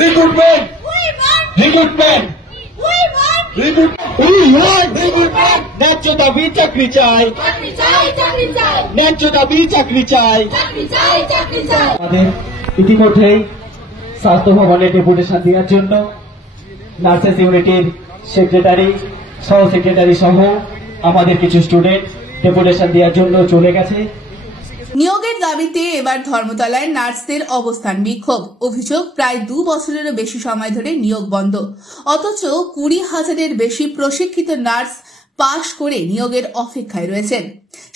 Recruitment! Recruitment! Recruitment! ন্যায্য দাবি চাকরি চাই, ন্যায্য দাবি চাকরি চাই। আমাদের ইতিমধ্যেই স্বাস্থ্য ভবনে ডেপুটেশন দেওয়ার জন্য নার্সেস ইউনিটির সেক্রেটারি, সহ সেক্রেটারি সহ আমাদের কিছু স্টুডেন্ট ডেপুটেশন দেওয়ার জন্য চলে গেছে। নিয়োগের দাবিতে এবার ধর্মতলায় নার্সদের অবস্থান বিক্ষোভ। অভিযোগ, প্রায় 2 বছরেরও বেশি সময় ধরে নিয়োগ বন্ধ, অথচ 20,000-এর বেশি প্রশিক্ষিত নার্স পাশ করে নিয়োগের অপেক্ষায় রয়েছেন।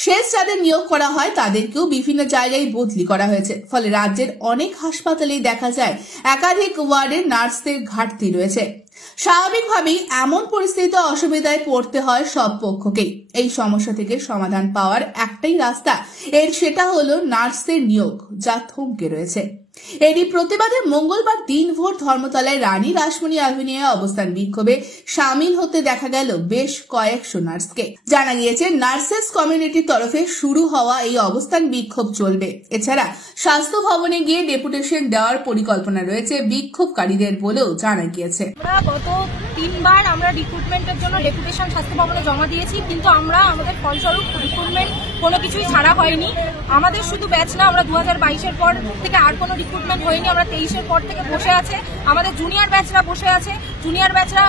শেষ যাদের নিয়োগ করা হয় তাদেরকেও বিভিন্ন জায়গায় বদলি করা হয়েছে। ফলে রাজ্যের অনেক হাসপাতালেই দেখা যায় একাধিক ওয়ার্ডে নার্সদের ঘাটতি রয়েছে। স্বাভাবিকভাবেই এমন পরিস্থিতিতে অসুবিধায় পড়তে হয় সব পক্ষকেই। এই সমস্যা থেকে সমাধান পাওয়ার একটাই রাস্তা, সেটা হলো নার্সদের নিয়োগ, যা থমকে রয়েছে। এরই প্রতিবাদে মঙ্গলবার দিনভর ধর্মতলায় রানী রাসমণি অ্যাভিনিউয়ে অবস্থান বিক্ষোভে সামিল হতে দেখা গেল বেশ কয়েকশো নার্সকে। জানা গিয়েছে, নার্সেস কমিউনিটির তরফে শুরু হওয়া এই অবস্থান বিক্ষোভ চলবে। এছাড়া স্বাস্থ্য ভবনে গিয়ে ডেপুটেশন দেওয়ার পরিকল্পনা রয়েছে বিক্ষোভকারীদের বলেও জানা গিয়েছে। গত 3 বার আমরা রিক্রুটমেন্টের জন্য ডেপুটেশন স্বাস্থ্য ভবনে জমা দিয়েছি, কিন্তু আমাদের ফলস্বরূপ রিক্রুটমেন্ট কোনো কিছুই ছাড়া হয়নি। আমাদের শুধু ব্যাচ না, আমরা 2022-এর পর থেকে আর কোনো রিক্রুটমেন্ট হয়নি। আমরা 23-এর পর থেকে বসে আছে। আমাদের জুনিয়র ব্যাচরা বসে আছে। জুনিয়র ব্যাচরা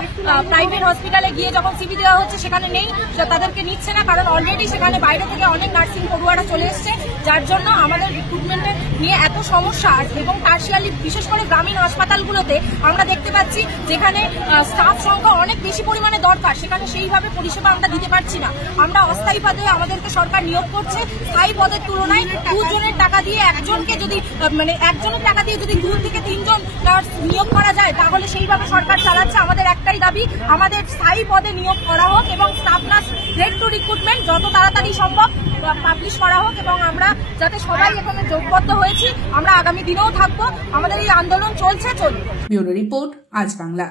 প্রাইভেট হসপিটালে গিয়ে যখন সিভি দেওয়া হচ্ছে সেখানে নেই, তাদেরকে নিচ্ছে না, কারণ অলরেডি সেখানে বাইরে থেকে অনেক নার্সিং পড়ুয়ারা চলে এসছে, যার জন্য আমাদের রিক্রুটমেন্টের নিয়ে এত সমস্যা। এবং টার্সিয়ারি, বিশেষ করে গ্রামীণ হাসপাতালগুলোতে আমরা দেখতে পাচ্ছি যেখানে স্টাফ সংখ্যা অনেক বেশি পরিমাণে দরকার, সেখানে সেইভাবে পরিষেবা আমরা দিতে পারছি না। আমরা অস্থায়ী পদে আমাদেরকে সরকার নিয়োগ করছে, স্থায়ী পদের তুলনায় 2 জনের টাকা দিয়ে একজনের টাকা দিয়ে যদি 2 থেকে 3 জন নার্স নিয়োগ করা যায়, তাহলে সেইভাবে সরকার চালাচ্ছে। আমাদের একটাই দাবি, আমাদের স্থায়ী পদে নিয়োগ করা হোক এবং স্টাফ নার্স গ্রেড 2 রিক্রুটমেন্ট যত তাড়াতাড়ি সম্ভব পাবলিশ করা হোক, এবং আমরা যাতে সবাই এখানে যোগবদ্ধ হয়েছি, আমরা আগামী দিনেও থাকবো। আমাদের এই আন্দোলন চলবে। ব্যুরো রিপোর্ট, আজ বাংলা।